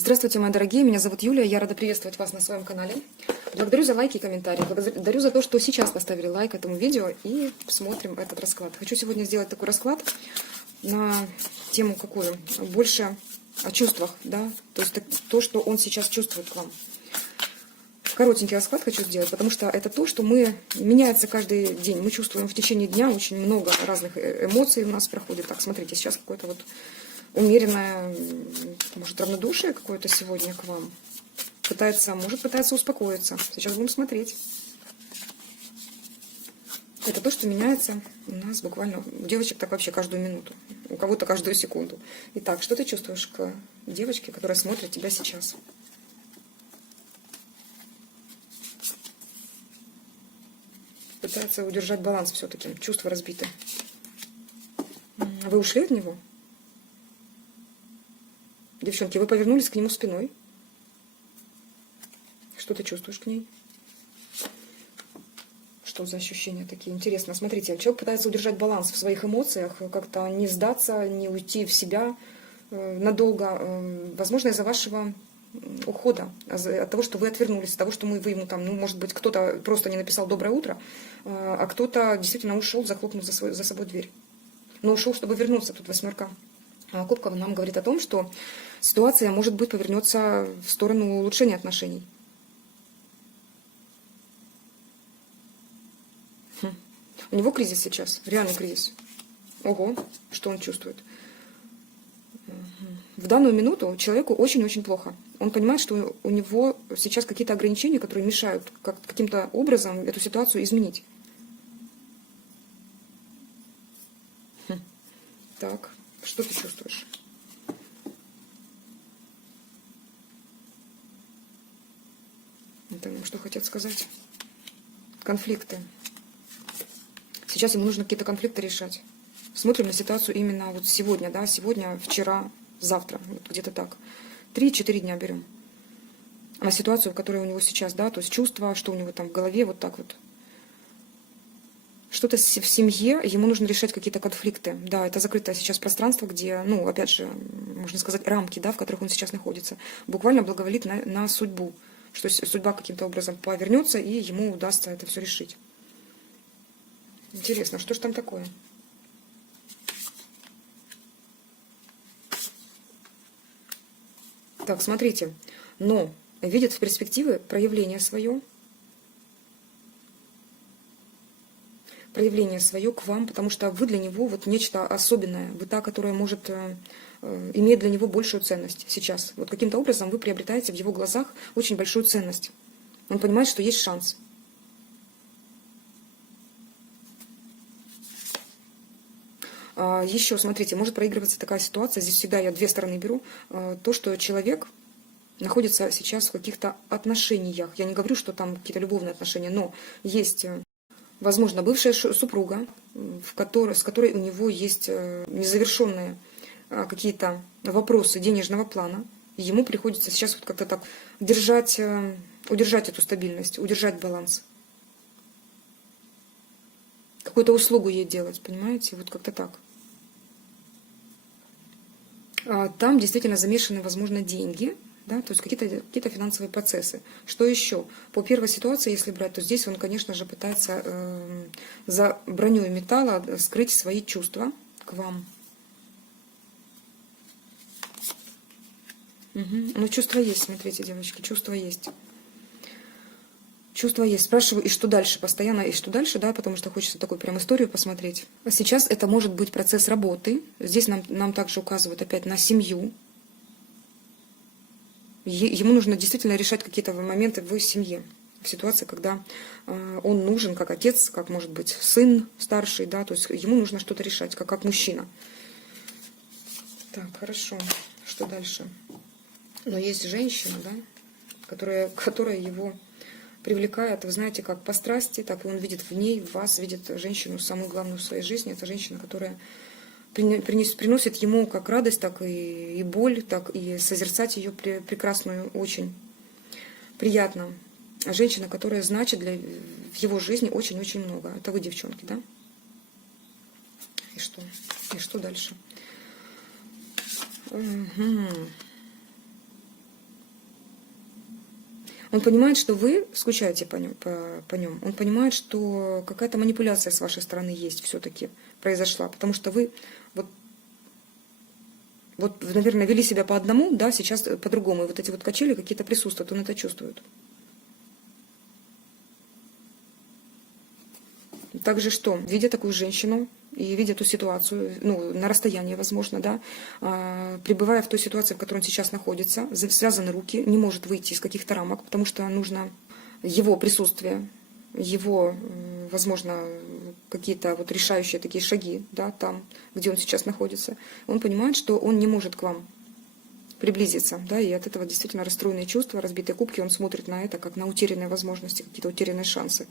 Здравствуйте, мои дорогие, меня зовут Юлия, я рада приветствовать вас на своем канале. Благодарю за лайки и комментарии, благодарю за то, что сейчас поставили лайк этому видео и смотрим этот расклад. Хочу сегодня сделать такой расклад на тему какую? Больше о чувствах, да, то есть то, что он сейчас чувствует к вам. Коротенький расклад хочу сделать, потому что это то, что меняется каждый день. Мы чувствуем в течение дня очень много разных эмоций у нас проходит. Так, смотрите, сейчас какое-то вот умеренное, может, равнодушие какое-то сегодня к вам. Может пытается успокоиться. Сейчас будем смотреть. Это то, что меняется у нас буквально, у девочек так вообще каждую минуту, у кого-то каждую секунду. Итак, что ты чувствуешь к девочке, которая смотрит тебя сейчас? Пытается удержать баланс все-таки, чувства разбиты. Вы ушли от него? Девчонки, вы повернулись к нему спиной. Что ты чувствуешь к ней? Что за ощущения такие? Интересно, смотрите, человек пытается удержать баланс в своих эмоциях, как-то не сдаться, не уйти в себя надолго. Возможно, из-за вашего ухода, от того, что вы отвернулись, от того, что вы ему там, может быть, кто-то просто не написал «доброе утро», а кто-то действительно ушел, захлопнув за собой дверь. Но ушел, чтобы вернуться. Тут восьмерка кубков нам говорит о том, что ситуация, может быть, повернется в сторону улучшения отношений. У него кризис сейчас, реальный кризис. Ого, что он чувствует. В данную минуту человеку очень-очень плохо. Он понимает, что у него сейчас какие-то ограничения, которые мешают каким-то образом эту ситуацию изменить. Так, что ты чувствуешь? Это что хотят сказать? Конфликты. Сейчас ему нужно какие-то конфликты решать. Смотрим на ситуацию именно вот сегодня, да, сегодня, вчера, завтра, вот где-то так. 3-4 дня берем. На ситуацию, в которой у него сейчас, да, то есть чувства, что у него там в голове, вот так вот. Что-то в семье, ему нужно решать какие-то конфликты. Да, это закрытое сейчас пространство, где, опять же, можно сказать, рамки, да, в которых он сейчас находится. Буквально благоволит на судьбу, что судьба каким-то образом повернется, и ему удастся это все решить. Интересно, что же там такое? Так, смотрите, но видит в перспективе проявление свое к вам, потому что вы для него вот нечто особенное, вы та, которая может иметь для него большую ценность сейчас. Вот каким-то образом вы приобретаете в его глазах очень большую ценность. Он понимает, что есть шанс. Еще, смотрите, может проигрываться такая ситуация, здесь всегда я две стороны беру, то, что человек находится сейчас в каких-то отношениях. Я не говорю, что там какие-то любовные отношения, но есть, возможно, бывшая супруга, с которой у него есть незавершенные какие-то вопросы денежного плана. И ему приходится сейчас вот как-то так удержать эту стабильность, удержать баланс. Какую-то услугу ей делать, понимаете? Вот как-то так. Там действительно замешаны, возможно, деньги, да, то есть какие-то финансовые процессы. Что еще? По первой ситуации, если брать, то здесь он, конечно же, пытается за броней металла скрыть свои чувства к вам. Ну, чувства есть, смотрите, девочки, чувства есть. Чувства есть. Спрашиваю, и что дальше? Постоянно, и что дальше, да, потому что хочется такую прям историю посмотреть. Сейчас это может быть процесс работы. Здесь нам также указывают опять на семью. Ему нужно действительно решать какие-то моменты в семье. В ситуации, когда он нужен как отец, как, может быть, сын старший, да, то есть ему нужно что-то решать, как мужчина. Так, хорошо. Что дальше? Но есть женщина, да, которая его привлекает, вы знаете, как по страсти, так и он видит в ней, в вас, видит женщину самую главную в своей жизни. Это женщина, которая приносит ему как радость, так и боль, так и созерцать ее прекрасную очень приятно. Женщина, которая значит в его жизни очень-очень много. Это вы, девчонки, да? И что? И что дальше? Угу. Он понимает, что вы скучаете по нем. Он понимает, что какая-то манипуляция с вашей стороны есть все-таки произошла. Потому что вы вот, наверное, вели себя по одному, да, сейчас по-другому. И вот эти вот качели какие-то присутствуют, он это чувствует. Также что? Видя такую женщину и видя ту ситуацию, ну, на расстоянии, возможно, да, пребывая в той ситуации, в которой он сейчас находится, связаны руки, не может выйти из каких-то рамок, потому что нужно его присутствие, его, возможно, какие-то вот решающие такие шаги, да, там, где он сейчас находится. Он понимает, что он не может к вам приблизиться, да, и от этого действительно расстроенные чувства, разбитые кубки, он смотрит на это как на утерянные возможности, какие-то утерянные шансы.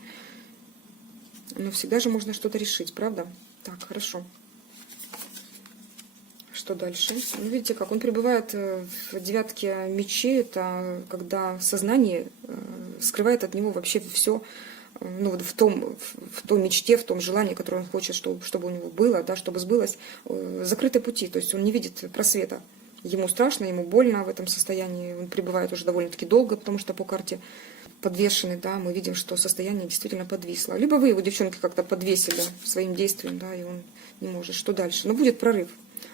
Но всегда же можно что-то решить, правда? Так, хорошо. Что дальше? Ну, видите, как он пребывает в девятке мечей, это когда сознание скрывает от него вообще все, ну, вот в той мечте, в том желании, которое он хочет, чтобы у него было, да, чтобы сбылось, закрытые пути, то есть он не видит просвета. Ему страшно, ему больно в этом состоянии, он пребывает уже довольно-таки долго, потому что по карте подвешенный, да, мы видим, что состояние действительно подвисло. Либо вы его, девчонки, как-то подвесили своим действием, да, и он не может. Что дальше? Но будет прорыв.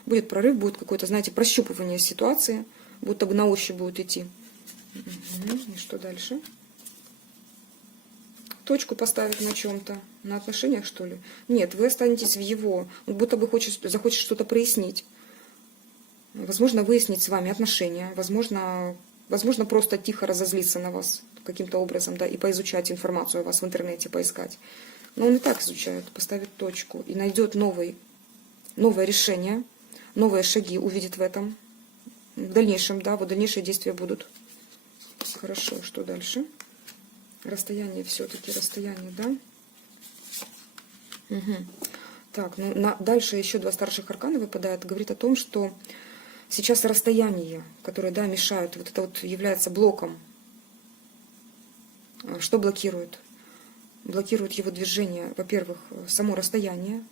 Будет прорыв, будет какое-то, знаете, прощупывание ситуации, будто бы на ощупь будет идти. И что дальше? Точку поставить на чем-то, на отношениях, что ли? Нет, вы останетесь в его, он будто бы захочет что-то прояснить. Возможно, выяснить с вами отношения, возможно, просто тихо разозлиться на вас каким-то образом, да, и поизучать информацию о вас в интернете, поискать. Но он и так изучает, поставит точку и найдет новое решение, новые шаги увидит в этом. В дальнейшем, да, вот дальнейшие действия будут. Хорошо, что дальше? Расстояние все-таки, расстояние, да? Угу. Так, ну дальше еще два старших аркана выпадает, говорит о том, что сейчас расстояние, которое, да, мешает, вот это вот является блоком. Что блокирует? Блокирует его движение, во-первых, само расстояние.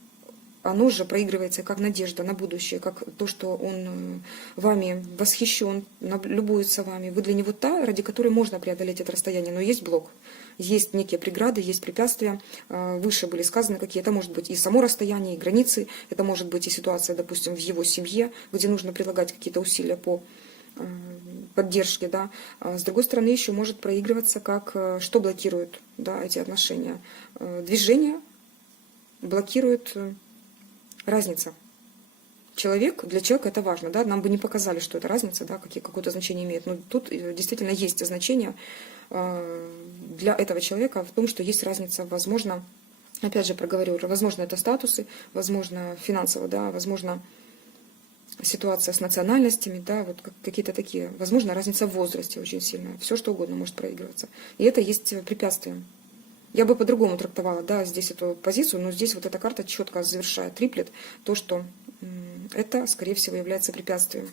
Оно же проигрывается как надежда на будущее, как то, что он вами восхищен, любуется вами. Вы для него та, ради которой можно преодолеть это расстояние, но есть блок. Есть некие преграды, есть препятствия. Выше были сказаны какие. Это может быть и само расстояние, и границы. Это может быть и ситуация, допустим, в его семье, где нужно прилагать какие-то усилия по поддержке. Да. С другой стороны, еще может проигрываться, как что блокирует, да, эти отношения. Движение блокирует разница. Для человека это важно. Да. Нам бы не показали, что это разница, да, какое-то значение имеет. Но тут действительно есть значение для этого человека в том, что есть разница, возможно, опять же проговорю, возможно, это статусы, возможно, финансово, да, возможно, ситуация с национальностями, да, вот какие-то такие, возможно, разница в возрасте очень сильная, все что угодно может проигрываться. И это есть препятствие. Я бы по-другому трактовала, да, здесь эту позицию, но здесь вот эта карта четко завершает, триплет, то, что это, скорее всего, является препятствием.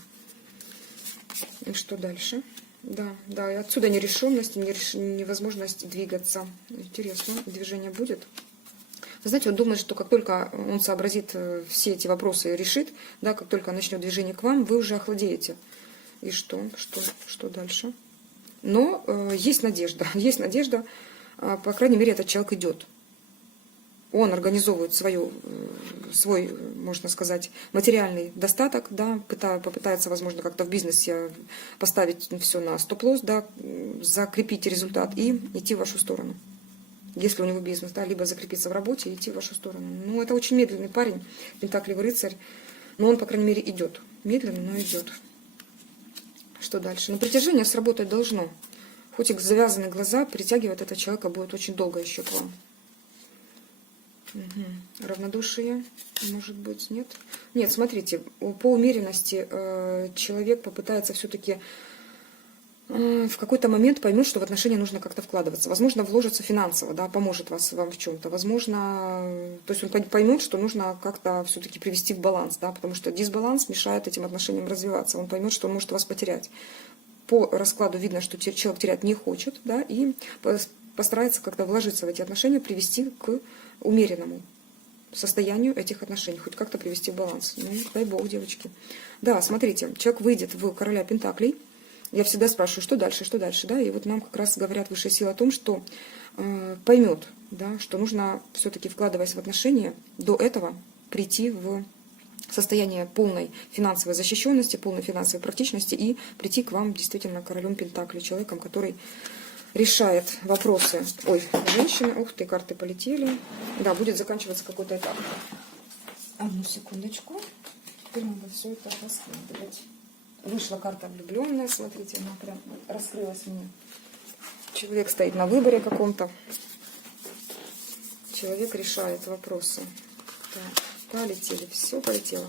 И что дальше? Да, и отсюда нерешенность, невозможность двигаться. Интересно, движение будет. Вы знаете, он думает, что как только он сообразит все эти вопросы и решит, да, как только начнет движение к вам, вы уже охладеете. И что дальше? Но есть надежда, по крайней мере, этот человек идет. Он организовывает свой, можно сказать, материальный достаток, да, попытается, возможно, как-то в бизнесе поставить все на стоп-лосс, да, закрепить результат и идти в вашу сторону. Если у него бизнес, да, либо закрепиться в работе и идти в вашу сторону. Ну, это очень медленный парень, пентаклевый рыцарь, но он, по крайней мере, идет. Медленно, но идет. Что дальше? Но притяжение сработать должно. Хоть и завязаны глаза, притягивать этого человека будет очень долго еще к вам. Угу. Равнодушие, может быть, нет? Нет, смотрите, по умеренности человек попытается все-таки в какой-то момент поймет, что в отношения нужно как-то вкладываться. Возможно, вложится финансово, да, поможет вам в чем-то. Возможно, то есть он поймет, что нужно как-то все-таки привести в баланс, да, потому что дисбаланс мешает этим отношениям развиваться. Он поймет, что он может вас потерять. По раскладу видно, что человек терять не хочет, да, и постарается как-то вложиться в эти отношения, привести к умеренному состоянию этих отношений, хоть как-то привести в баланс. Ну, дай бог, девочки. Да, смотрите, человек выйдет в короля пентаклей, Я всегда спрашиваю, что дальше, да, и вот нам как раз говорят высшие силы о том, что поймет, да, что нужно все-таки, вкладываясь в отношения, до этого прийти в состояние полной финансовой защищенности, полной финансовой практичности и прийти к вам действительно королем Пентаклей, человеком, который решает вопросы. Ой, женщины, ух ты, карты полетели. Да, будет заканчиваться какой-то этап. Одну секундочку. Теперь надо все это раскладывать. Вышла карта влюбленная, смотрите, она прям раскрылась мне. Человек стоит на выборе каком-то. Человек решает вопросы. Так, полетели, все полетело.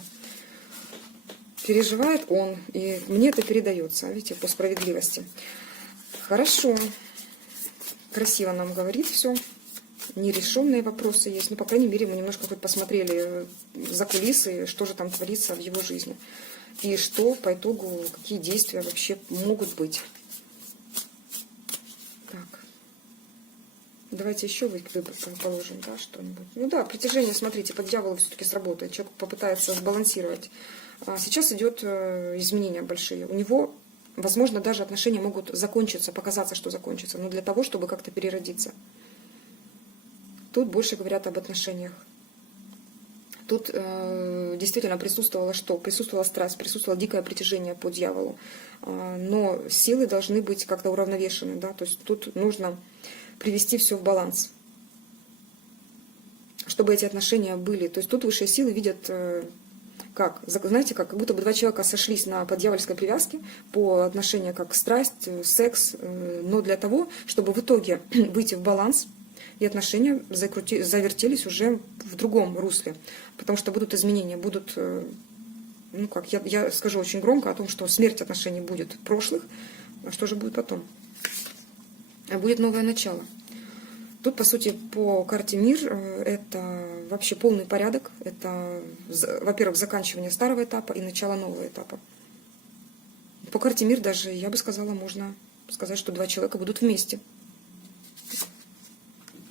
Переживает он, и мне это передается, видите, по справедливости. Хорошо. Красиво нам говорит все. Нерешенные вопросы есть. Ну, по крайней мере, мы немножко хоть посмотрели за кулисы, что же там творится в его жизни. И что по итогу, какие действия вообще могут быть. Так. Давайте еще выбор положим, да, что-нибудь. Ну да, притяжение, смотрите, по дьяволу все-таки сработает. Человек попытается сбалансировать. Сейчас идет изменения большие. У него, возможно, даже отношения могут закончиться, показаться, что закончатся, но для того, чтобы как-то переродиться. Тут больше говорят об отношениях. Тут действительно присутствовало что? Присутствовала страсть, присутствовало дикое притяжение по дьяволу. Но силы должны быть как-то уравновешены. Да? То есть тут нужно привести все в баланс, чтобы эти отношения были. То есть тут высшие силы видят, как, знаете, как будто бы два человека сошлись на подьявольской привязке по отношению как страсть, секс, но для того, чтобы в итоге выйти в баланс, и отношения завертелись уже в другом русле. Потому что будут изменения, будут, ну как, я скажу очень громко о том, что смерть отношений будет прошлых, а что же будет потом? Будет новое начало. Тут, по сути, по карте Мир это вообще полный порядок. Это, во-первых, заканчивание старого этапа и начало нового этапа. По карте Мир даже, я бы сказала, можно сказать, что два человека будут вместе.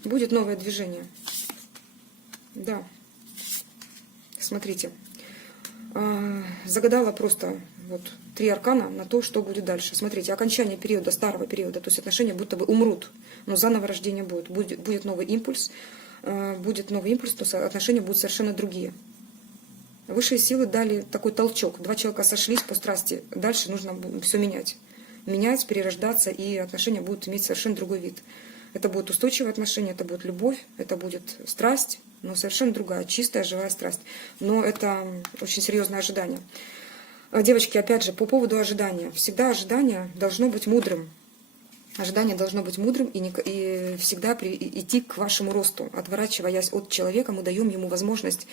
Будет новое движение. Да. Смотрите. Загадала просто вот 3 аркана на то, что будет дальше. Смотрите, окончание периода, старого периода, то есть отношения будто бы умрут, но заново рождение будет. Будет новый импульс, то отношения будут совершенно другие. Высшие силы дали такой толчок. Два человека сошлись по страсти, дальше нужно все менять. Менять, перерождаться, и отношения будут иметь совершенно другой вид. Это будут устойчивые отношения, это будет любовь, это будет страсть, но совершенно другая, чистая, живая страсть. Но это очень серьезное ожидание. Девочки, опять же, по поводу ожидания. Всегда ожидание должно быть мудрым. Ожидание должно быть мудрым и всегда идти к вашему росту. Отворачиваясь от человека, мы даем ему возможность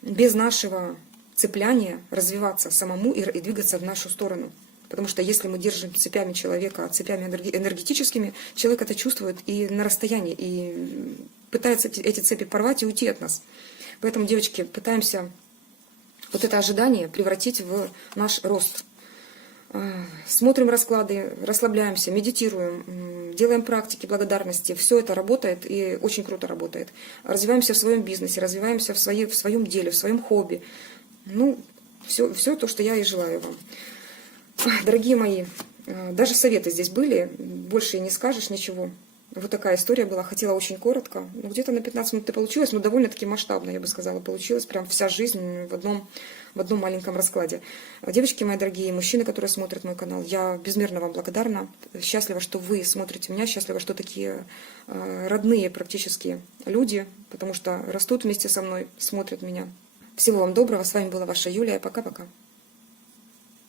без нашего цепляния развиваться самому и двигаться в нашу сторону. Потому что если мы держим цепями человека, цепями энергетическими, человек это чувствует и на расстоянии, и пытается эти цепи порвать и уйти от нас. Поэтому, девочки, пытаемся вот это ожидание превратить в наш рост. Смотрим расклады, расслабляемся, медитируем, делаем практики благодарности. Все это работает и очень круто работает. Развиваемся в своем бизнесе, развиваемся в своем деле, в своем хобби. Ну, все то, что я и желаю вам. Дорогие мои, даже советы здесь были, больше и не скажешь ничего. Вот такая история была, хотела очень коротко, ну, где-то на 15 минут и получилось, но довольно-таки масштабно, я бы сказала, получилось, прям вся жизнь в одном маленьком раскладе. Девочки мои дорогие, мужчины, которые смотрят мой канал, я безмерно вам благодарна, счастлива, что вы смотрите меня, счастлива, что такие родные практически люди, потому что растут вместе со мной, смотрят меня. Всего вам доброго, с вами была ваша Юлия, пока-пока.